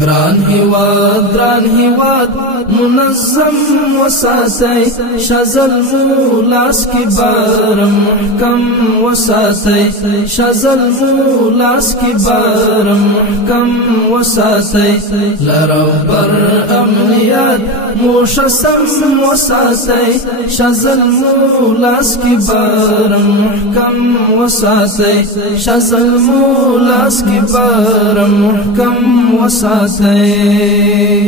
گران هیواد منظم وساتي شازل مولاس کی بار محکم وساتي شازل مولاس کی بار محکم وساتي لرو بر امنیات مشسم وساتي شازل مولاس کی بار محکم وساتي شازل مولاس کی بار محکم وساتي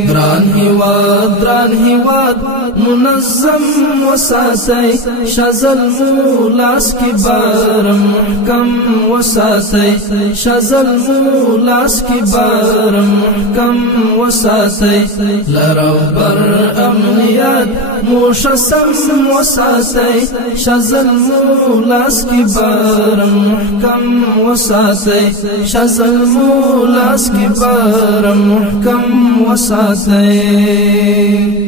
گران هیواد منظم وساتي شازل مولاس کی بار محکم وساتي شازل مولاس کی بار محکم وساتي لرو بر امنیات مشسم وساتي شازل مولاس کی بار محکم وساتي شازل مولاس کی بار محکم وساتي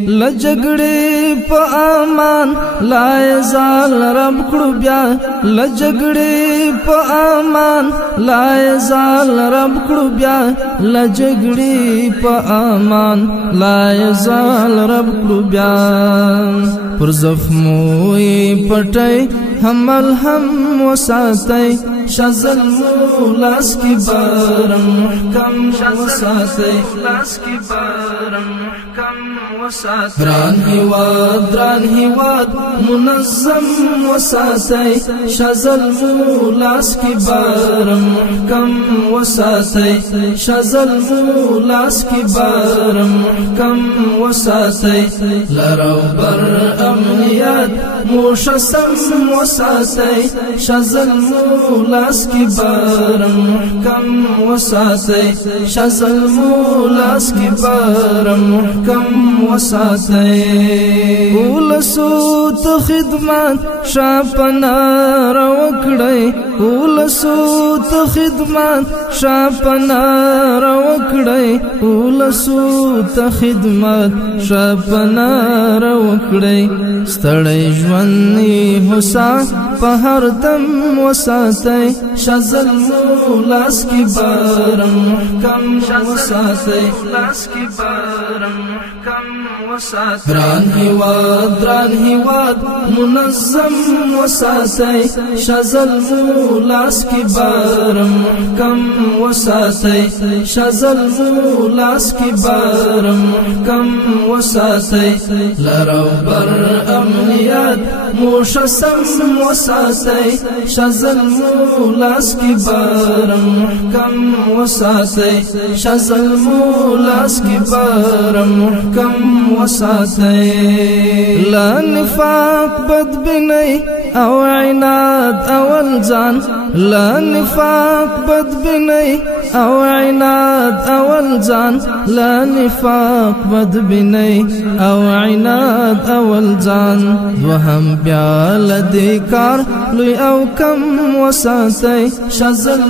لجګړې په امان لا یزال رب کړو بیا لجګړې په امان لا یزال رب کړو بیا لجګړې په امان لا یزال رب کړو بیا پر زخمو پټي حمل هم وساتي شازل مولاس کی بار محکم وساتي مولاس کی بار محکم وساتي گران هیواد منظم وساتي شازل مولاس کی بار محکم وساتي شازل مولاس کی بار محکم وساتي لرو بر امنیات مشسم وساتي شازل مولاس کی بار محکم وساتي شازل مولاس کی بار محکم وساتي ولسو ته خدمت شاپنا روکړی ولسو ته خدمت شاپنا روکړی ولسو ته خدمت شاپنا روکړی ستړی ژوند هوسا په هر دم وساتي شازل مولاس کی بار محکم وساتي مولاس کی بار محکم وساتي گران هیواد منظم وساتي شازل مولاس کی بار محکم وساتي شازل مولاس کی بار محکم وساتي لرو بر امنیات مشسم وساتي شازل مولاس کی بار محکم وساتي شازل مولاس کی بار محکم وساتي لا نفاق بد بني او عناد او الزان لا نفاق بد بني او عناد او الزان لا نفاق بد بني او عناد او الزان وهم بیا لدی کار لوی او کم وساتي شازل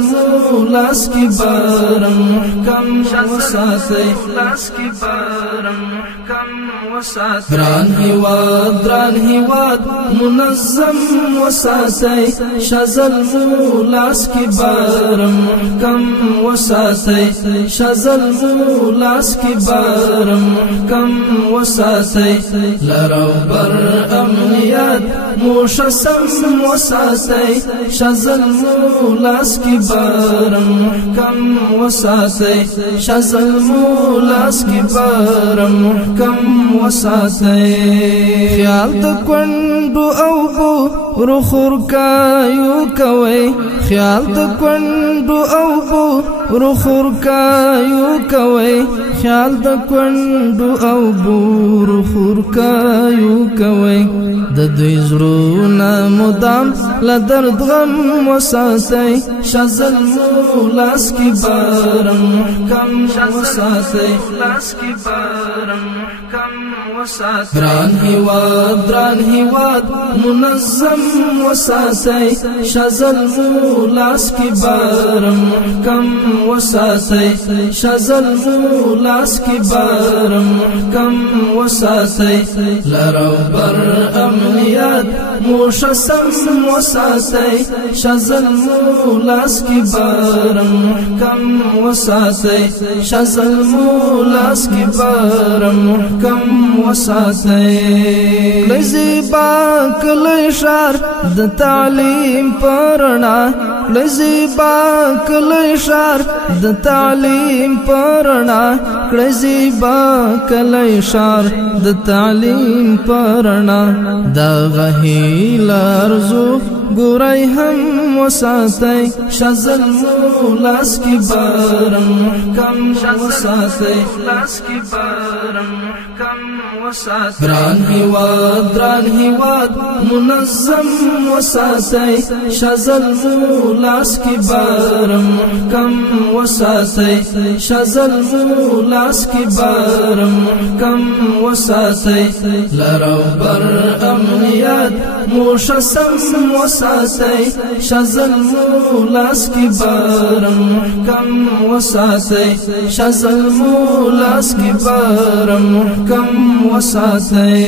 مولاس کی بار محکم وساتي مولاس کی بار محکم وساتي گران هیواد منظم وساتي شازل مولاس کی بار محکم وساتي شازل مولاس کی بار محکم وساتي لرو بر امنیات مشسم وساتي شازل مولاس کی بار محکم وساتي شازل مولاس کی بار محکم وساتي خیال د کندو او بو رخور کایو کوي خیال د کندو او بو رخور کایو کوي خیال د کندو او بو رخور کایو کوي د دوی زړونه مدام له درد غم وساتي شازل مولاس کی بار محکم وساتي مولاس کی بار محکم وساتي گران هیواد منظم وساتي شازل مولاس کی بار محکم وساتي شازل مولاس کی بار محکم وساتي لرو بر امنیات مشسم وساتي شزل مولاس کی بارم محکم وساتي شزل مولاس کی بارم محکم وساتي لزیبا کلی شار د تعلیم پرنا لزیبا کلی شار د تعلیم پرنا لزیبا کلی شار د تعلیم پرنا دا غهیل ارزو ګورای هم وساتي شزل مولاس کی بارم محکم وساتي لاس کی بارم محکم وساتي دران هیواد منظم وساتي شزل مولاس کی بارم محکم وساتي شزل مولاس کی بارم محکم وساتي لرو بر امنیت موشسم وساتي شزل مولاس کی بارم محکم وساتي شزل مولاس کی بارم محکم وساتي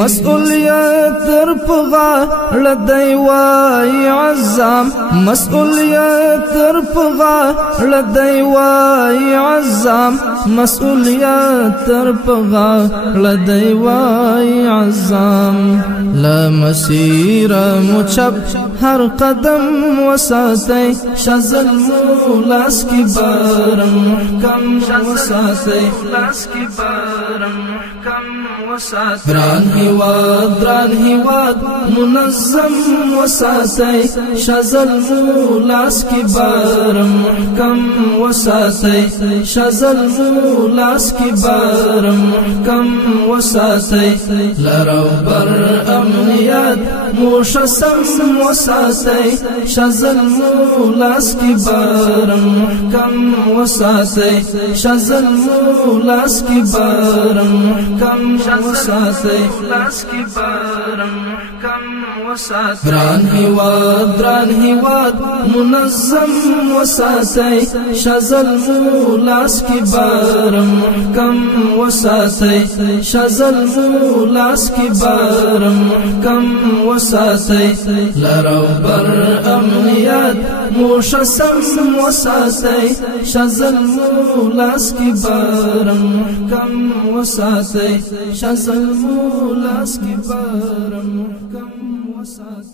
مسؤلیت در پغا لدی وای عزام مسؤلیت در پغا لدی وای عزام مسؤلیت در پغا لدی وای عزام لا مسیر مچب هر قدم وساتي شزل مولاس کی بارم محکم وساتي لاس کی بارم محکم وساتي دران هیواد منظم وساتي شزل مولاس کی بارم محکم وساتي شزل مولاس کی بارم محکم وساتي لرو بر امنیت موشسم وساتي شزل مولاس کی بارم محکم وساتي شزل مولاس کی بارم محکم وساتي لاس کی بارم محکم وساتي دران هیواد منظم وساتي شزل مولاس کی بارم محکم وساتي شزل مولاس کی بارم محکم وساتي لرو بر امنیت موشسم وساتي شزل مولاس کی بارم محکم وساتي شزل مولاس کی بارم محکم وساتي